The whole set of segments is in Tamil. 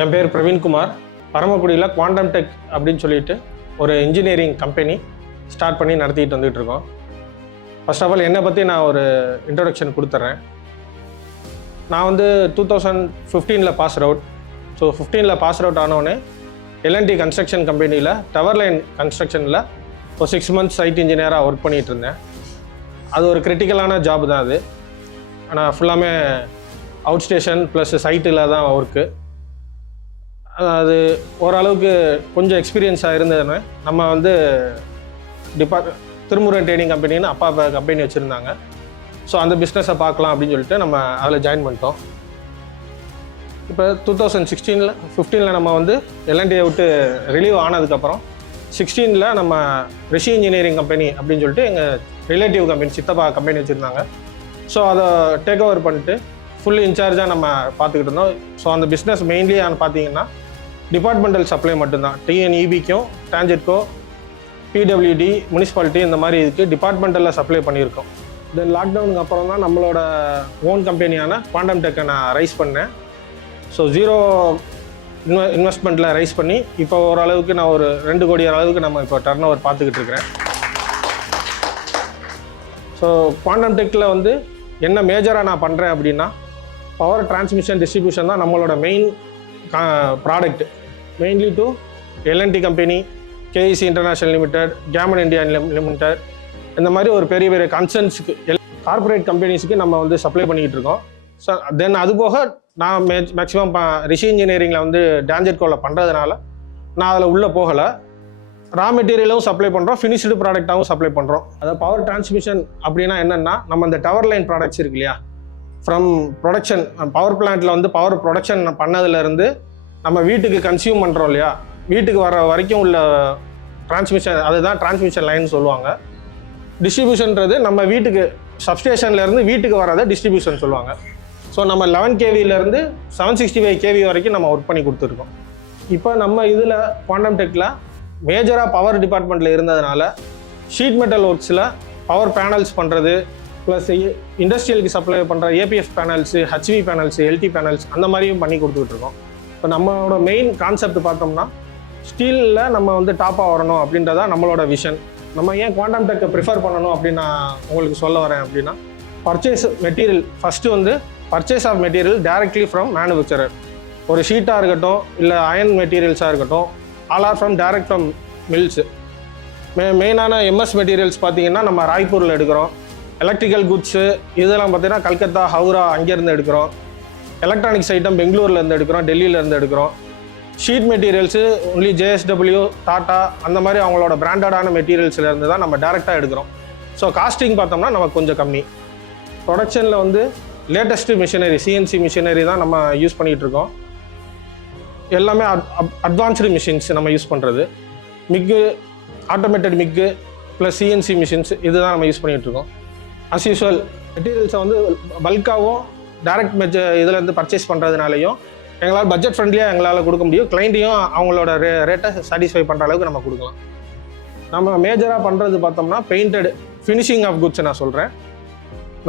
என் பேர் பிரவீன்குமார். பரமக்குடியில் குவாண்டம் டெக் அப்படின்னு சொல்லிட்டு ஒரு இன்ஜினியரிங் கம்பெனி ஸ்டார்ட் பண்ணி நடத்திட்டு வந்துட்டு இருக்கோம். ஃபர்ஸ்ட் ஆஃப் ஆல் என்னை பற்றி நான் ஒரு இன்ட்ரொடக்ஷன் கொடுத்துட்றேன். நான் வந்து 2015 pass out. So 15 pass out ஆனோடனே எல்என்டி கன்ஸ்ட்ரக்ஷன் கம்பெனியில் டவர் லைன் கன்ஸ்ட்ரக்ஷனில் ஒரு 6 months சைட் இன்ஜினியராக ஒர்க் பண்ணிகிட்டு இருந்தேன். அது ஒரு கிரிட்டிக்கலான ஜாப் தான் அது. ஆனால் ஃபுல்லாமே அவுட் ஸ்டேஷன் ப்ளஸ் சைட்டில் தான் ஒர்க்கு. அது ஓரளவுக்கு கொஞ்சம் எக்ஸ்பீரியன்ஸாக இருந்ததுன்னு நம்ம வந்து திருமுருகன் ட்ரேடிங் கம்பெனின்னு அப்பா கம்பெனி வச்சுருந்தாங்க. ஸோ அந்த பிஸ்னஸை பார்க்கலாம் அப்படின்னு சொல்லிட்டு நம்ம அதில் ஜாயின் பண்ணிட்டோம். இப்போ 2015 நம்ம வந்து எல்என்டியை விட்டு ரிலீவ் ஆனதுக்கப்புறம் 16 நம்ம ரிஷி இன்ஜினியரிங் கம்பெனி அப்படின்னு சொல்லிட்டு எங்கள் ரிலேட்டிவ் கம்பெனி சித்தப்பா கம்பெனி வச்சுருந்தாங்க. ஸோ அதை டேக் ஓவர் பண்ணிட்டு ஃபுல் இன்சார்ஜாக நம்ம பார்த்துக்கிட்டு இருந்தோம். ஸோ அந்த பிஸ்னஸ் மெயின்லி பார்த்தீங்கன்னா டிபார்ட்மெண்டல் சப்ளை மட்டும்தான். டிஎன்இபிக்கும் டான்ஜெட்கோ பிடபிள்யூடி முனிசிபாலிட்டி இந்த மாதிரி இதுக்கு டிபார்ட்மெண்டலில் சப்ளை பண்ணியிருக்கோம். தென் லாக்டவுனுக்கு அப்புறம் தான் நம்மளோட ஓன் கம்பெனியான குவாண்டம் டெக்கை நான் ரைஸ் பண்ணேன். ஸோ 0 இன்வெஸ்ட்மெண்ட்டில் ரைஸ் பண்ணி இப்போ ஓரளவுக்கு நான் ஒரு 2 கோடி அளவுக்கு நம்ம இப்போ டர்ன் ஓவர் பார்த்துக்கிட்டு இருக்கிறேன். ஸோ குவாண்டம் டெக்கில் வந்து என்ன மேஜராக நான் பண்ணுறேன் அப்படின்னா பவர் டிரான்ஸ்மிஷன் டிஸ்ட்ரிபியூஷன் தான் நம்மளோட main product. Mainly to L and T company, KEC international limited, கேமன் இந்தியா லிமிடெட், இந்த மாதிரி ஒரு பெரிய பெரிய கன்சர்ன்ஸுக்கு கார்பரேட் கம்பெனிஸுக்கு நம்ம வந்து சப்ளை பண்ணிக்கிட்டு இருக்கோம். ஸோ தென் அது போக நான் மேக்ஸிமம் ரிஷி இன்ஜினியரிங்கில் வந்து டான்ஜெட்கோவில் பண்ணுறதுனால நான் அதில் உள்ளே போகலை. ரா மெட்டீரியலும் சப்ளை பண்ணுறோம், ஃபினிஷ்டு ப்ராடக்டாகவும் சப்ளை பண்ணுறோம். அதாவது பவர் டிரான்ஸ்மிஷன் அப்படின்னா என்னென்னா நம்ம இந்த டவர் லைன் ப்ராடக்ட்ஸ் இருக்கு இல்லையா, ஃப்ரம் ப்ரொடக்ஷன் பவர் பிளான்ட்டில் வந்து பவர் ப்ரொடக்ஷன் பண்ணதுலேருந்து நம்ம வீட்டுக்கு கன்சியூம் பண்ணுறோம் இல்லையா, வீட்டுக்கு வர வரைக்கும் உள்ள டிரான்ஸ்மிஷன், அதுதான் டிரான்ஸ்மிஷன் லைன் சொல்லுவாங்க. டிஸ்ட்ரிபியூஷன்றது நம்ம வீட்டுக்கு சப்ஸ்டேஷன்லேருந்து வீட்டுக்கு வரதை டிஸ்ட்ரிபியூஷன் சொல்லுவாங்க. ஸோ நம்ம 11 kVலேருந்து 765 kV வரைக்கும் நம்ம ஒர்க் பண்ணி கொடுத்துருக்கோம். இப்போ நம்ம இதில் குவாண்டம் டெக்கில் மேஜராக பவர் டிபார்ட்மெண்ட்டில் இருந்ததுனால ஷீட் மெட்டல் ஒர்க்ஸில் பவர் பேனல்ஸ் பண்ணுறது ப்ளஸ் இண்டஸ்ட்ரியலுக்கு சப்ளை பண்ணுற APF panels, HV panels, LT panels அந்த மாதிரியும் பண்ணி கொடுத்துட்ருக்கோம். இப்போ நம்மளோட மெயின் கான்செப்ட் பார்த்தோம்னா ஸ்டீலில் நம்ம வந்து டாப்பாக வரணும் அப்படின்றதா நம்மளோட விஷன். நம்ம ஏன் குவாண்டம் டெக்கை ப்ரிஃபர் பண்ணணும் அப்படின்னு நான் உங்களுக்கு சொல்ல வரேன் அப்படின்னா, பர்ச்சேஸ் மெட்டீரியல் ஃபஸ்ட்டு வந்து purchase of material directly from manufacturer. ஒரு ஷீட்டாக இருக்கட்டும் இல்லை அயன் மெட்டீரியல்ஸாக இருக்கட்டும், all are from direct from mills. மெயினான எம்எஸ் மெட்டீரியல்ஸ் பார்த்திங்கன்னா நம்ம ராய்ப்பூரில் எடுக்கிறோம். எலக்ட்ரிக்கல் குட்ஸு இதெல்லாம் பார்த்திங்கன்னா கல்கத்தா, ஹவுரா அங்கேருந்து எடுக்கிறோம். எலக்ட்ரானிக்ஸ் ஐட்டம் பெங்களூர்லேருந்து எடுக்கிறோம், டெல்லியிலேருந்து எடுக்கிறோம். Sheet materials only JSW, tata அந்த மாதிரி அவங்களோட பிராண்டடான மெட்டீரியல்ஸ்லேருந்து தான் நம்ம டேரெக்டாக எடுக்கிறோம். ஸோ காஸ்டிங் பார்த்தோம்னா நமக்கு கொஞ்சம் கம்மி. ப்ரொடக்ஷனில் வந்து லேட்டஸ்ட்டு மிஷினரி, சிஎன்சி மிஷினரி தான் நம்ம யூஸ் பண்ணிகிட்ருக்கோம். எல்லாமே அட்வான்ஸ்டு மிஷின்ஸ் நம்ம யூஸ் பண்ணுறது. மிக்கு, ஆட்டோமேட்டட் மிக்கு ப்ளஸ் சிஎன்சி மிஷின்ஸ் இதுதான் நம்ம யூஸ் பண்ணிகிட்ருக்கோம். அஸ் யூஸ்வல் மெட்டீரியல்ஸை வந்து பல்காகவும் டைரக்ட் இதுலேருந்து பர்ச்சேஸ் பண்ணுறதுனாலையும் எங்களால் பட்ஜெட் ஃப்ரெண்ட்லியாக எங்களால் கொடுக்க முடியும். கிளைண்ட்டையும் அவங்களோட ரேட்டை சாட்டிஸ்ஃபை பண்ணுற அளவுக்கு நம்ம கொடுக்கலாம். நம்ம மேஜராக பண்ணுறது பார்த்தோம்னா பெயிண்டட் ஃபினிஷிங் ஆஃப் குட்ஸ் நான் சொல்கிறேன்.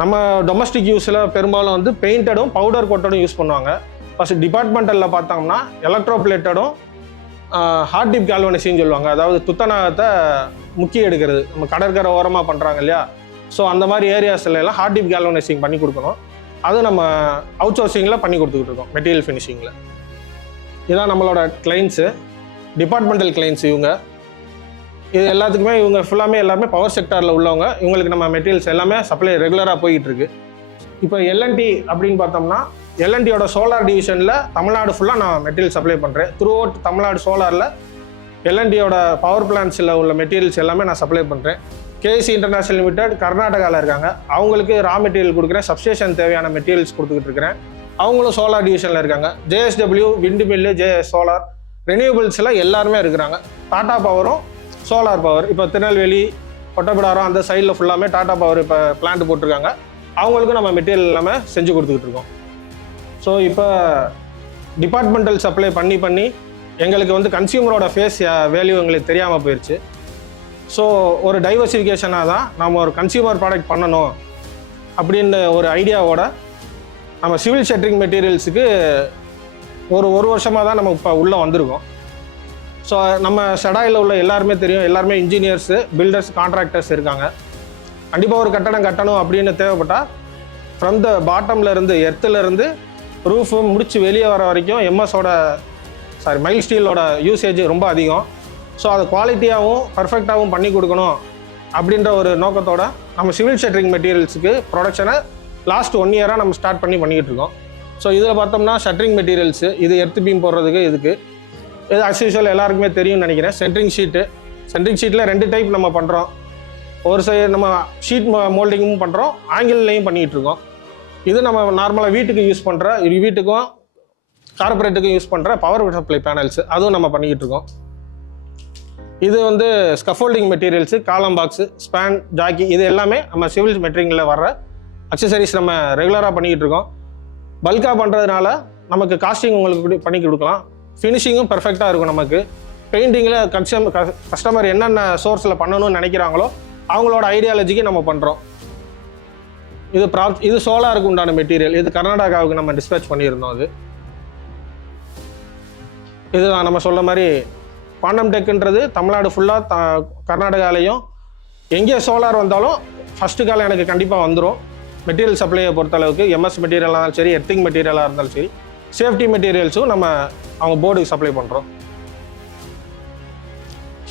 நம்ம டொமஸ்டிக் யூஸில் பெரும்பாலும் வந்து பெயிண்டடும் பவுடர் கோட்டடும் யூஸ் பண்ணுவாங்க. ஃபஸ்ட் டிபார்ட்மெண்டலில் பார்த்தோம்னா எலக்ட்ரோப்ளேட்டடும் ஹார்ட் டிப் கால்வனைசின்னு சொல்லுவாங்க. அதாவது துத்தநாகத்தை முக்கி எடுக்கிறது, நம்ம கடற்கரை ஓரமாக பண்ணுறாங்க இல்லையா, ஸோ அந்த மாதிரி ஏரியாஸ்ல எல்லாம் ஹார்ட் டிப் கால்வனைசிங் பண்ணி கொடுக்கணும். அது நம்ம அவுட் சோர்சிங்கில் பண்ணி கொடுத்துக்கிட்டு இருக்கோம், மெட்டீரியல் ஃபினிஷிங்கில். இதுதான் நம்மளோட கிளைண்ட்ஸு, டிபார்ட்மெண்டல் கிளைண்ட்ஸ் இவங்க. இது எல்லாத்துக்குமே இவங்க ஃபுல்லாமே எல்லாருமே பவர் செக்டாரில் உள்ளவங்க. இவங்களுக்கு நம்ம மெட்டீரியல்ஸ் எல்லாமே சப்ளை ரெகுலராக போயிட்டுருக்கு. இப்போ எல்என்டி அப்படின்னு பார்த்தோம்னா எல்என்டியோட சோலார் டிவிஷனில் தமிழ்நாடு ஃபுல்லாக நான் மெட்டீரியல் சப்ளை பண்ணுறேன். த்ரூ அவுட் தமிழ்நாடு சோலாரில் எல்என்டியோட பவர் பிளான்ஸில் உள்ள மெட்டீரியல்ஸ் எல்லாமே நான் சப்ளை பண்ணுறேன். கேஇசி இன்டர்நேஷ்னல் லிமிடெட் கர்நாடகாவில் இருக்காங்க, அவங்களுக்கு ரா மெட்டீரியல் கொடுக்குறேன். சப்ஸ்டேஷன் தேவையான மெட்டீரியல்ஸ் கொடுத்துக்கிட்டு இருக்கிறேன். அவங்களும் சோலார் டிவிஷனில் இருக்காங்க. ஜேஎஸ்டபிள்யூ, விண்டு மில்லு, சோலார், ரெனியூபிள்ஸில் எல்லாருமே இருக்கிறாங்க. டாடா பவரும் சோலார் பவர் இப்போ திருநெல்வேலி, கொட்டப்பிடாரம் அந்த சைடில் ஃபுல்லாமே டாடா பவர் இப்போ பிளான்ட் போட்டிருக்காங்க. அவங்களுக்கும் நம்ம மெட்டீரியல் எல்லாமே செஞ்சு கொடுத்துக்கிட்டு இருக்கோம். ஸோ இப்போ டிபார்ட்மெண்டல் சப்ளை பண்ணி எங்களுக்கு வந்து கன்சியூமரோட ஃபேஸ் வேல்யூ எங்களுக்கு தெரியாமல் போயிடுச்சு. ஸோ ஒரு டைவர்சிஃபிகேஷனாக தான் நம்ம ஒரு கன்சியூமர் ப்ராடக்ட் பண்ணணும் அப்படின்னு ஒரு ஐடியாவோட நம்ம சிவில் ஷட்டரிங் மெட்டீரியல்ஸுக்கு ஒரு வருஷமாக தான் நம்ம இப்போ உள்ளே வந்திருக்கோம். ஸோ நம்ம ஷெடாயில் உள்ள எல்லாருமே தெரியும், எல்லாருமே இன்ஜினியர்ஸு, பில்டர்ஸ், கான்ட்ராக்டர்ஸ் இருக்காங்க. கண்டிப்பாக ஒரு கட்டடம் கட்டணும் அப்படின்னு தேவைப்பட்டால் ஃப்ரம் த பாட்டம்லேருந்து எர்த்துலேருந்து ரூஃபு முடித்து வெளியே வர வரைக்கும் மைல் ஸ்டீலோட யூசேஜ் ரொம்ப அதிகம். ஸோ அதை குவாலிட்டியாகவும் பர்ஃபெக்டாகவும் பண்ணி கொடுக்கணும் அப்படின்ற ஒரு நோக்கத்தோட நம்ம சிவில் ஷட்டரிங் மெட்டீரியல்ஸுக்கு ப்ரொடக்ஷனை லாஸ்ட் 1 இயராக நம்ம ஸ்டார்ட் பண்ணிக்கிட்டு இருக்கோம். ஸோ இதில் பார்த்தோம்னா ஷட்டரிங் மெட்டீரியல்ஸு, இது எர்த்து பீம் போடுறதுக்கு இதுக்கு இது அஸ் யூஷுவல் எல்லாருக்குமே தெரியும்னு நினைக்கிறேன். சென்ட்ரிங் ஷீட்டில் 2 டைப் நம்ம பண்ணுறோம். ஒரு சைடு நம்ம ஷீட் மோல்டிங்கும் பண்ணுறோம், ஆங்கிள்லையும் பண்ணிகிட்டு இருக்கோம். இது நம்ம நார்மலாக வீட்டுக்கு யூஸ் பண்ணுற, வீட்டுக்கும் கார்பரேட்டுக்கும் யூஸ் பண்ணுற பவர் சப்ளை பேனல்ஸு, அதுவும் நம்ம பண்ணிக்கிட்டு இருக்கோம். இது வந்து ஸ்கஃபோல்டிங் மெட்டீரியல்ஸு, காலம் பாக்ஸு, ஸ்பேன், ஜாக்கி, இது எல்லாமே நம்ம சிவில் மெட்டீரியலில் வர்ற அக்சசரிஸ் நம்ம ரெகுலராக பண்ணிக்கிட்டு இருக்கோம். பல்காக பண்ணுறதுனால நமக்கு காஸ்டிங் உங்களுக்கு பண்ணி கொடுக்கலாம், ஃபினிஷிங்கும் பெர்ஃபெக்டாக இருக்கும். நமக்கு பெயிண்டிங்கில் கஸ்டமர் என்னென்ன சோர்ஸில் பண்ணணும்னு நினைக்கிறாங்களோ அவங்களோட ஐடியாலஜிக்கு நம்ம பண்ணுறோம். இது சோலாருக்கு உண்டான மெட்டீரியல், இது கர்நாடகாவுக்கு நம்ம டிஸ்பேச் பண்ணியிருந்தோம். இது நம்ம சொல்ல மாதிரி குவாண்டம் டெக்குன்றது தமிழ்நாடு ஃபுல்லாக கர்நாடகாலையும் எங்கே சோலார் வந்தாலும் ஃபஸ்ட்டு கால் எனக்கு கண்டிப்பாக வந்துடும். மெட்டீரியல் சப்ளையை பொறுத்தளவுக்கு எம்எஸ் மெட்டீரியலாக இருந்தாலும் சரி, எர்த்திங் மெட்டீரியலாக இருந்தாலும் சரி, சேஃப்டி மெட்டீரியல்ஸும் நம்ம அவங்க போர்டுக்கு சப்ளை பண்ணுறோம்.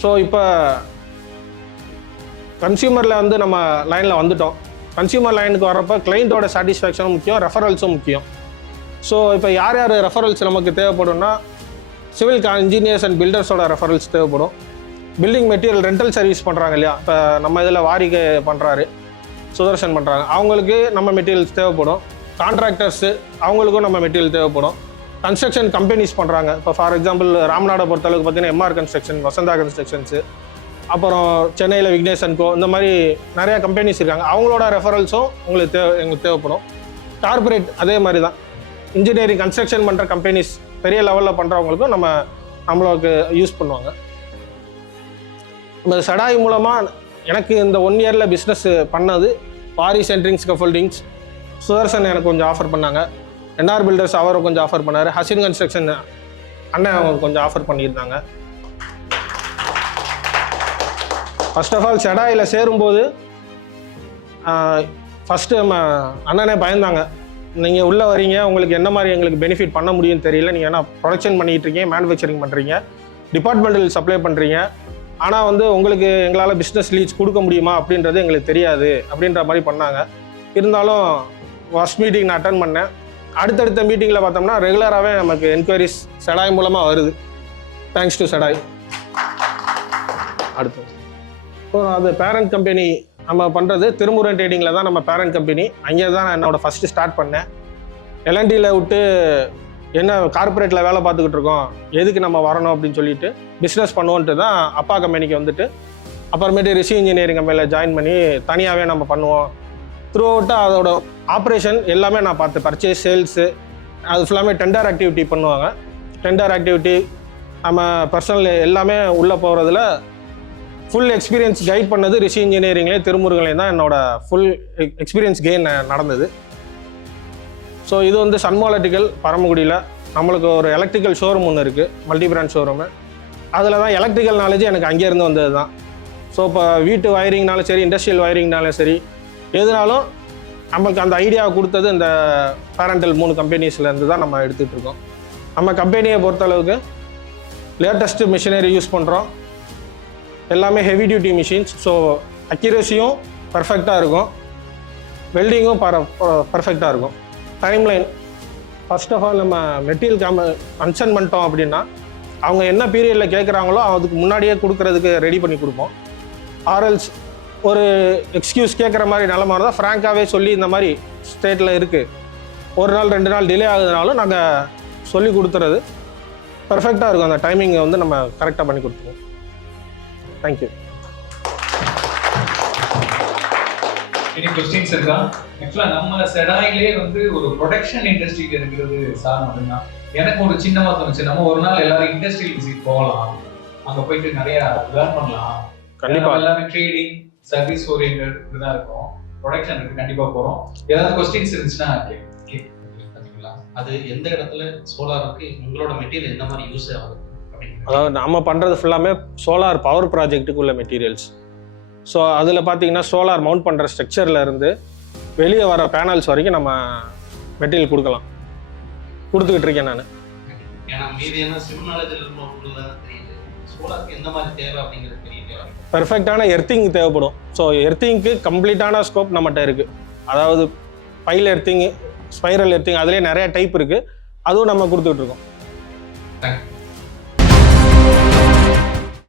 ஸோ இப்போ கன்சியூமரில் வந்து நம்ம லைனில் வந்துட்டோம். கன்சியூமர் லைனுக்கு வர்றப்போ கிளைண்ட்டோட சாட்டிஸ்ஃபேக்ஷனும் முக்கியம், ரெஃபரல்ஸும் முக்கியம். ஸோ இப்போ யார் ரெஃபரல்ஸ் நமக்கு தேவைப்படும்னா சிவில் இன்ஜினியர்ஸ் அண்ட் பில்டர்ஸோட ரெஃபரல்ஸ் தேவைப்படும். பில்டிங் மெட்டீரியல் ரெண்டல் சர்வீஸ் பண்ணுறாங்க இல்லையா, இப்போ நம்ம இதில் வாரிகை பண்ணுறாரு, சுதர்ஷன் பண்ணுறாங்க, அவங்களுக்கு நம்ம மெட்டீரியல்ஸ் தேவைப்படும். கான்ட்ராக்டர்ஸு அவங்களுக்கும் நம்ம மெட்டீரியல் தேவைப்படும். கன்ஸ்ட்ரக்ஷன் கம்பெனிஸ் பண்ணுறாங்க, இப்போ ஃபார் எக்ஸாம்பிள் ராம்நாடை பொறுத்தளவுக்கு பார்த்தீங்கன்னா எம்ஆர் கன்ஸ்ட்ரக்ஷன், வசந்தா கன்ஸ்ட்ரக்ஷன்ஸு, அப்புறம் சென்னையில் விக்னேஷ் அண்ட் கோ, இந்த மாதிரி நிறையா கம்பெனிஸ் இருக்காங்க, அவங்களோட ரெஃபரல்ஸும் எங்களுக்கு தேவைப்படும். கார்பரேட் அதே மாதிரி தான், இன்ஜினியரிங் கன்ஸ்ட்ரக்ஷன் பண்ணுற கம்பெனிஸ் பெரிய லெவலில் பண்ணுறவங்களுக்கும் நம்மளுக்கு யூஸ் பண்ணுவாங்க. இந்த ஷடாய் மூலமாக எனக்கு இந்த 1 இயரில் பிஸ்னஸ் பண்ணது பாரி சென்ட்ரிங் ஸ்கஃபோல்டிங்ஸ், சுதர்சன் எனக்கு கொஞ்சம் ஆஃபர் பண்ணாங்க, என்ஆர் பில்டர்ஸ் அவரை கொஞ்சம் ஆஃபர் பண்ணார், ஹசின் கன்ஸ்ட்ரக்ஷன் அண்ணன் அவங்க கொஞ்சம் ஆஃபர் பண்ணியிருந்தாங்க. ஃபர்ஸ்ட் ஆஃப் ஆல் ஷடாயில் சேரும்போது ஃபஸ்ட்டு நம்ம அண்ணனே பயந்தாங்க, நீங்கள் உள்ளே வரீங்க, உங்களுக்கு என்ன மாதிரி எங்களுக்கு பெனிஃபிட் பண்ண முடியும்னு தெரியல, நீங்கள் ஏன்னா ப்ரொடக்ஷன் பண்ணிகிட்டு இருக்கீங்க, மேனுஃபேக்சரிங் பண்ணுறீங்க, டிபார்ட்மெண்டல் சப்ளை பண்ணுறீங்க, ஆனால் வந்து உங்களுக்கு எங்களால் பிஸ்னஸ் லீட்ஸ் கொடுக்க முடியுமா அப்படின்றது எங்களுக்கு தெரியாது அப்படின்ற மாதிரி பண்ணாங்க. இருந்தாலும் ஃபர்ஸ்ட் மீட்டிங் நான் அட்டன் பண்ணேன். அடுத்தடுத்த மீட்டிங்கில் பார்த்தோம்னா ரெகுலராகவே நமக்கு என்கொயரிஸ் ஷடாய் மூலமாக வருது. Thanks to Shaddai. அடுத்து ஸோ அது பேரண்ட் கம்பெனி நம்ம பண்ணுறது திருமுருகன் ட்ரேடிங்கில் தான் நம்ம பேரண்ட் கம்பெனி. அங்கே தான் நான் என்னோடய ஃபஸ்ட்டு ஸ்டார்ட் பண்ணேன். எல்என்டியில் விட்டு என்ன கார்பரேட்டில் வேலை பார்த்துக்கிட்டு இருக்கோம், எதுக்கு நம்ம வரணும் அப்படின்னு சொல்லிட்டு பிஸ்னஸ் பண்ணுவோன்ட்டு தான் அப்பா கம்பெனிக்கு வந்துட்டு அப்புறமேட்டு ரிஷி இன்ஜினியரிங் கம்பெனியில் ஜாயின் பண்ணி தனியாகவே நம்ம பண்ணுவோம். த்ரூ அவுட்டாக அதோட ஆப்ரேஷன் எல்லாமே நான் பார்த்து, பர்ச்சேஸ், சேல்ஸு, அது ஃபுல்லாமே டெண்டர் ஆக்டிவிட்டி பண்ணுவாங்க. டெண்டர் ஆக்டிவிட்டி நம்ம பர்சனல் எல்லாமே உள்ளே போகிறதுல ஃபுல் எக்ஸ்பீரியன்ஸ் கைட் பண்ணது ரிஷி இன்ஜினியரிங்லேயே திருமுருகன்லேயும் தான் என்னோட ஃபுல் எக்ஸ்பீரியன்ஸ் கெயின் நடந்தது. ஸோ இது வந்து சன்மாலட்டிக்கல் பரமக்குடியில் நம்மளுக்கு ஒரு எலக்ட்ரிக்கல் ஷோரூம் ஒன்று இருக்குது, மல்டி பிராண்ட் ஷோரூமு. அதில் தான் எலக்ட்ரிக்கல் நாலேஜ் எனக்கு அங்கேருந்து வந்தது தான். ஸோ இப்போ வீட்டு வயரிங்னாலும் சரி, இண்டஸ்ட்ரியல் வயரிங்னாலும் சரி, எதுனாலும் நம்மளுக்கு அந்த ஐடியாவை கொடுத்தது இந்த பேரண்டல் 3 கம்பெனிஸ்லேருந்து தான் நம்ம எடுத்துகிட்டு இருக்கோம். நம்ம கம்பெனியை பொறுத்தளவுக்கு லேட்டஸ்ட்டு மிஷினரி யூஸ் பண்ணுறோம், எல்லாமே ஹெவி டியூட்டி மிஷின்ஸ். ஸோ அக்யூரேசியும் பர்ஃபெக்டாக இருக்கும், வெல்டிங்கும் பர்ஃபெக்டாக இருக்கும். டைம்லைன் ஃபர்ஸ்ட் ஆஃப் ஆல் நம்ம மெட்டீரியல் கன்சர்ன் பண்ணிட்டோம் அப்படின்னா அவங்க என்ன பீரியடில் கேட்குறாங்களோ அதுக்கு முன்னாடியே கொடுக்குறதுக்கு ரெடி பண்ணி கொடுப்போம். ஆர்எல்ஸ் ஒரு எக்ஸ்கியூஸ் கேட்குற மாதிரி நிலமா இருந்தால் ஃப்ராங்காகவே சொல்லி இந்த மாதிரி ஸ்டேட்டில் இருக்குது, 1 நாள் 2 நாள் டிலே ஆகுதுனாலும் நாங்கள் சொல்லி கொடுத்துறது பர்ஃபெக்டாக இருக்கும். அந்த டைமிங்கை வந்து நம்ம கரெக்டாக பண்ணி கொடுத்துருவோம். தேங்க்யூ. எனி क्वेश्चंस இருக்கா? ஆக்சுவலா நம்ம செடாயிலே வந்து ஒரு ப்ரொடக்ஷன் இண்டஸ்ட்ரிக்கு இருக்கிறது சார் மட்டும்தான். எனக்கு ஒரு சின்னமா தோணுச்சு, நம்ம ஒரு நாள் எல்லாரும் இண்டஸ்ட்ரியல் விசிட் போகலாம், அங்க போயிட்டு நிறைய லேர்ன் பண்ணலாம். கண்டிப்பா எல்லாமே ட்ரேடிங் சர்வீஸ் ஓரியன்டட் இதா இருக்கும். ப்ரொடக்ஷனுக்கு கண்டிப்பா போறோம். ஏதாவது क्वेश्चंस இருந்துச்சுன்னா கேட்கலாம். அது எந்த இடத்துல சோலாருக்கு உங்களோட மெட்டீரியல் எந்த மாதிரி யூஸ் ஆகுது அப்படின்னு? அதாவது நம்ம பண்ணுறது ஃபுல்லாமே சோலார் பவர் ப்ராஜெக்ட்டுக்கு உள்ள மெட்டீரியல்ஸ். ஸோ அதில் பார்த்தீங்கன்னா சோலார் மவுண்ட் பண்ணுற ஸ்ட்ரக்சரில் இருந்து வெளியே வர பேனல்ஸ் வரைக்கும் நம்ம மெட்டீரியல் கொடுத்துக்கிட்டு இருக்கேன் நான். ஏன்னா மீதி என்ன சிம் நாலேஜில் இருக்கிறவங்களுக்கு தான் தெரியுது, சோலாருக்கு எந்த மாதிரி தேவை அப்படிங்கிறது தெரியல. பெர்ஃபெக்டான எர்த்திங் தேவைப்படும். ஸோ எர்த்திங்க்கு கம்ப்ளீட்டான ஸ்கோப் நம்மகிட்ட இருக்குது. அதாவது பைல் எர்த்திங், ஸ்பைரல் எர்த்திங், அதுலேயே நிறைய டைப் இருக்குது. அதுவும் நம்ம கொடுத்துட்ருக்கோம். தேங்க்யூ.